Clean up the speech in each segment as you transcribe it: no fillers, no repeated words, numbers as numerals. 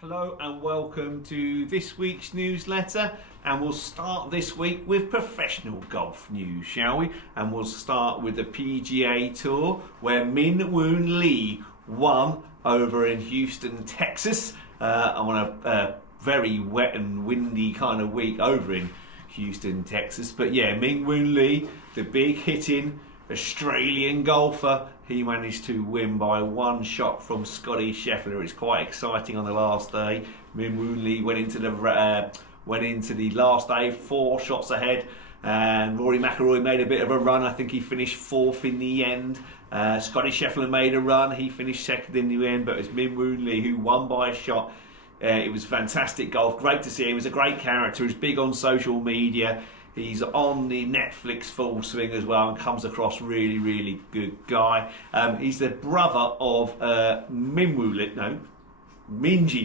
Hello and welcome to this week's newsletter, and we'll start this week with professional golf news, shall we? And we'll start with the PGA Tour, where Min Woon Lee won over in Houston, Texas, on a very wet and windy kind of week over in Houston, Texas. But yeah, Min Woon Lee, the big hitting Australian golfer, he managed to win by one shot from Scotty Scheffler. It's quite exciting on the last day. Min Woon Lee went into the last day 4 shots ahead, and Rory McIlroy made a bit of a run. I think he finished 4th in the end. Scotty Scheffler made a run. He finished 2nd in the end, but it was Min Woon Lee who won by a shot. It was fantastic golf. Great to see him. He was a great character. He's big on social media. He's on the Netflix Full Swing as well and comes across really good guy. He's the brother of Minjee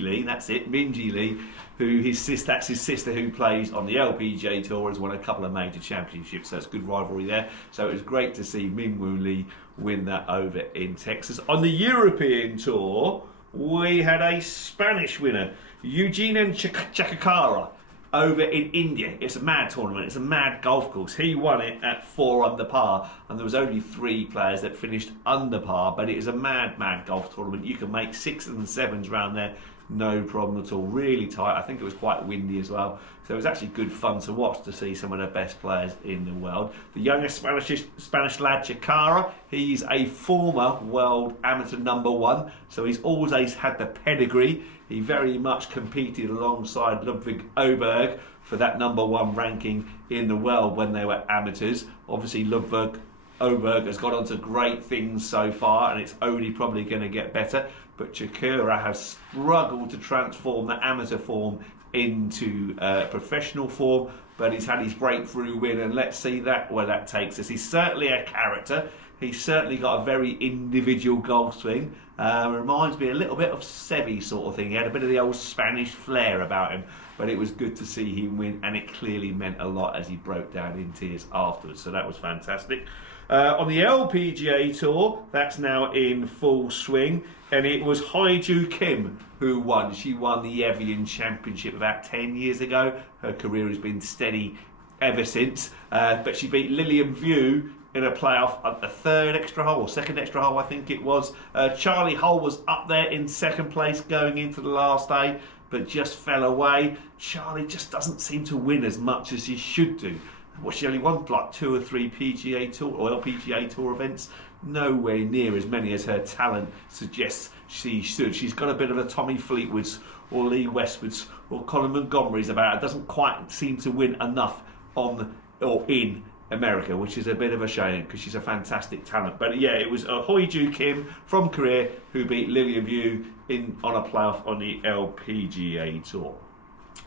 Lee, that's it, Minjee Lee, that's his sister who plays on the LPGA Tour, has won a couple of major championships, so it's good rivalry there. So it was great to see Min Woon Lee win that over in Texas. On the European Tour, we had a Spanish winner, Eugenio Chacarra, over in India. It's a mad tournament, it's a mad golf course. He won it at 4 under par, and there was only 3 players that finished under par, but it is a mad golf tournament. You can make 6s and 7s around there, no problem at all. Really tight. I think it was quite windy as well, so it was actually good fun to watch, to see some of the best players in the world. The youngest Spanish lad, Chacarra, he's a former world amateur #1, so he's always had the pedigree. He very much competed alongside Ludwig Oberg for that #1 ranking in the world when they were amateurs. Obviously Ludwig Oberg has got on to great things so far, and it's only probably going to get better. But Chacarra has struggled to transform the amateur form into professional form, but he's had his breakthrough win, and let's see where that takes us. He's certainly a character. He's certainly got a very individual golf swing. Reminds me a little bit of Seve sort of thing. He had a bit of the old Spanish flair about him, but it was good to see him win, and it clearly meant a lot as he broke down in tears afterwards. So that was fantastic. On the LPGA Tour, that's now in full swing, and it was Haeju Kim who won. She won the Evian Championship about 10 years ago. Her career has been steady ever since, but she beat Lillian View in a playoff at the 3rd extra hole, or 2nd extra hole I think it was. Charlie Hull was up there in 2nd place going into the last day, but just fell away. Charlie just doesn't seem to win as much as he should do. Well, she only won like 2 or 3 PGA Tour or LPGA Tour events, nowhere near as many as her talent suggests she should. She's got a bit of a Tommy Fleetwood's or Lee Westwood's or Colin Montgomery's about her. Doesn't quite seem to win enough on or in America, which is a bit of a shame because she's a fantastic talent. But yeah, it was Haeju Kim from Korea who beat Lillian View on a playoff on the LPGA Tour.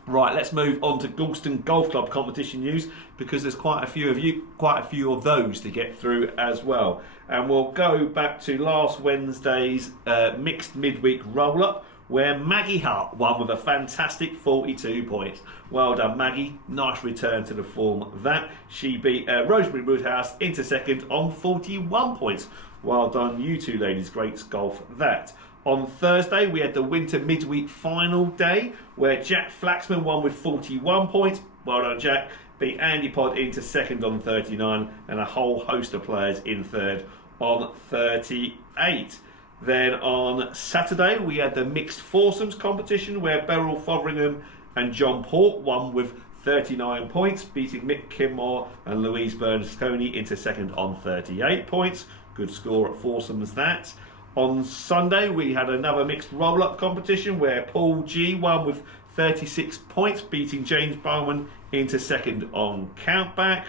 Right, let's move on to Galston Golf Club competition news, because there's quite a few of those to get through as well. And we'll go back to last Wednesday's mixed midweek roll-up, where Maggie Hart won with a fantastic 42 points. Well done, Maggie. Nice return to the form of that. She beat Rosemary Woodhouse into 2nd on 41 points. Well done, you two ladies. Great golf that. On Thursday, we had the winter midweek final day, where Jack Flaxman won with 41 points. Well done, Jack. Beat Andy Pod into 2nd on 39, and a whole host of players in 3rd on 38. Then on Saturday, we had the mixed foursomes competition, where Beryl Fotheringham and John Port won with 39 points, beating Mick Kinmore and Louise Bernasconi into 2nd on 38 points. Good score at foursomes that. On Sunday, we had another mixed roll-up competition, where Paul G won with 36 points, beating James Bowman into 2nd on countback.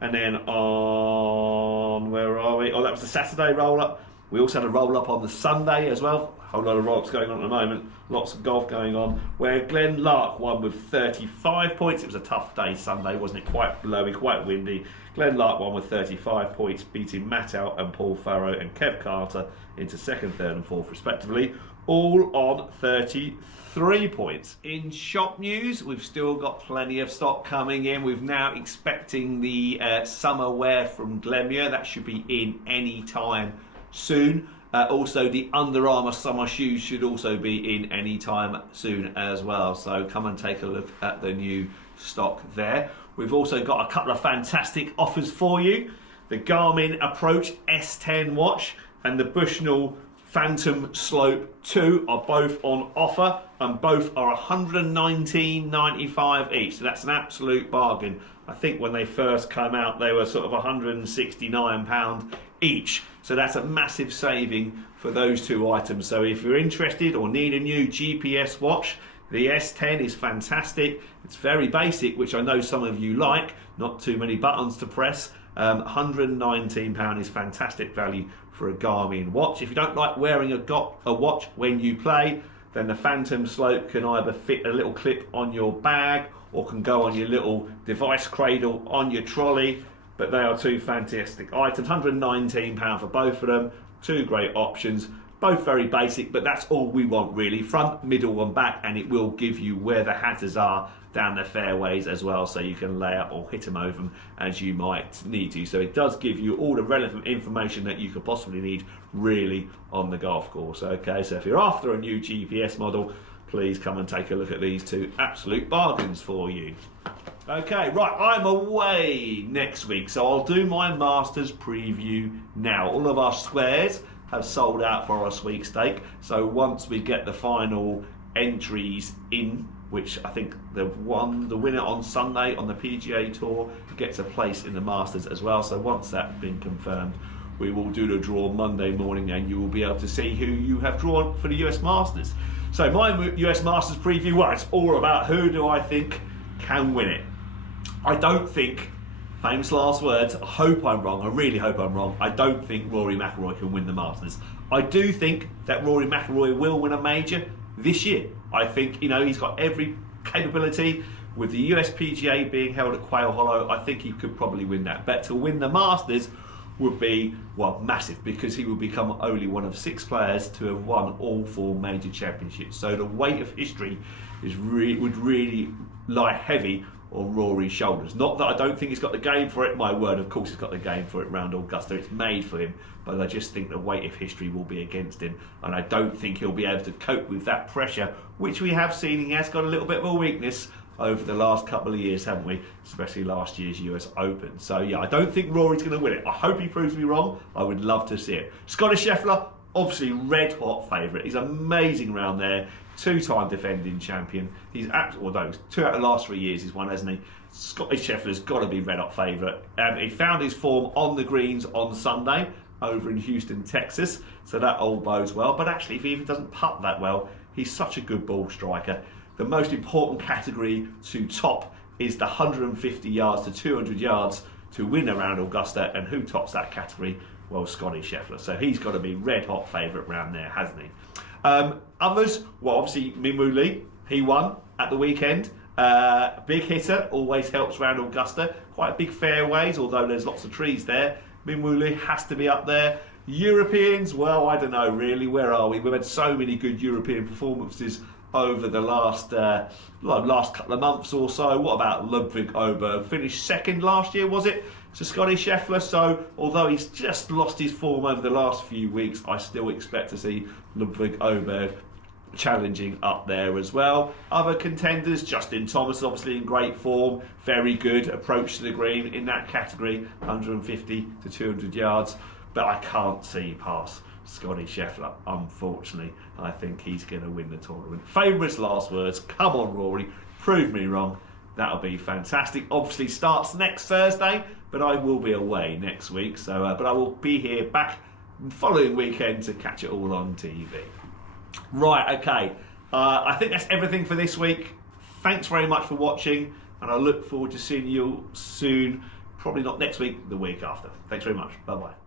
And then on, where are we? Oh, that was the Saturday roll-up. We also had a roll-up on the Sunday as well. A whole lot of roll-ups going on at the moment. Lots of golf going on, where Glenn Lark won with 35 points. It was a tough day Sunday, wasn't it? Quite blowy, quite windy. Glenn Lark won with 35 points, beating Matt Out and Paul Farrow and Kev Carter into 2nd, 3rd and 4th respectively, all on 33 points. In shop news, we've still got plenty of stock coming in. We're now expecting the summer wear from Glenmuir. That should be in any time soon. Also, the Under Armour summer shoes should also be in any time soon as well. So come and take a look at the new stock there. We've also got a couple of fantastic offers for you. The Garmin Approach S10 watch and the Bushnell Phantom Slope 2 are both on offer, and both are $119.95 each. So that's an absolute bargain. I think when they first came out, they were sort of £169 each. So that's a massive saving for those two items. So if you're interested or need a new GPS watch, the S10 is fantastic. It's very basic, which I know some of you like. Not too many buttons to press. £119 is fantastic value for a Garmin watch. If you don't like wearing a watch when you play, then the Phantom Slope can either fit a little clip on your bag or can go on your little device cradle on your trolley. But they are two fantastic items. £119 for both of them. Two great options. Both very basic, but that's all we want really. Front, middle and back, and it will give you where the hatters are down the fairways as well, so you can lay up or hit them over them as you might need to. So it does give you all the relevant information that you could possibly need really on the golf course. Okay, so if you're after a new GPS model, please come and take a look at these two absolute bargains for you. Okay, right, I'm away next week, so I'll do my Masters preview now. All of our squares have sold out for our sweepstake, so once we get the final entries in, which I think the winner on Sunday on the PGA Tour gets a place in the Masters as well, so once that's been confirmed, we will do the draw Monday morning and you will be able to see who you have drawn for the US Masters. So my US Masters preview, well, it's all about who do I think can win it. I don't think, famous last words, I hope I'm wrong, I really hope I'm wrong, I don't think Rory McIlroy can win the Masters. I do think that Rory McIlroy will win a major this year. I think, you know, he's got every capability. With the US PGA being held at Quail Hollow, I think he could probably win that. But to win the Masters would be, well, massive, because he would become only one of 6 players to have won all 4 major championships. So the weight of history would really lie heavy on Rory's shoulders. Not that I don't think he's got the game for it, my word, of course he's got the game for it round Augusta, it's made for him, but I just think the weight of history will be against him, and I don't think he'll be able to cope with that pressure, which we have seen he has got a little bit of a weakness over the last couple of years, haven't we? Especially last year's US Open. So yeah, I don't think Rory's going to win it. I hope he proves me wrong. I would love to see it. Scotty Scheffler, obviously red hot favourite. He's amazing round there. 2-time defending champion. He's although 2 out of the last 3 years he's won, hasn't he? Scotty Scheffler's got to be red hot favourite. He found his form on the greens on Sunday over in Houston, Texas, so that all bodes well. But actually, if he even doesn't putt that well, he's such a good ball striker. The most important category to top is the 150 yards to 200 yards to win around Augusta, and who tops that category? Well, Scotty Scheffler. So he's got to be red hot favourite round there, hasn't he? Others, well, obviously Min-Woo Lee, he won at the weekend. Big hitter, always helps round Augusta. Quite big fairways, although there's lots of trees there. Min-Woo Lee has to be up there. Europeans, well, I don't know really, where are we? We've had so many good European performances over the last couple of months or so. What about Ludwig Åberg? Finished 2nd last year, was it? To Scotty Scheffler. So although he's just lost his form over the last few weeks, I still expect to see Ludwig Åberg challenging up there as well. Other contenders, Justin Thomas obviously in great form, very good approach to the green in that category, 150 to 200 yards, but I can't see past Scotty Scheffler, unfortunately. I think he's going to win the tournament. Famous last words, come on Rory, prove me wrong. That'll be fantastic. Obviously starts next Thursday, but I will be away next week, so but I will be here back the following weekend to catch it all on TV. Right, okay. I think that's everything for this week. Thanks very much for watching, and I look forward to seeing you soon. Probably not next week, the week after. Thanks very much. Bye-bye.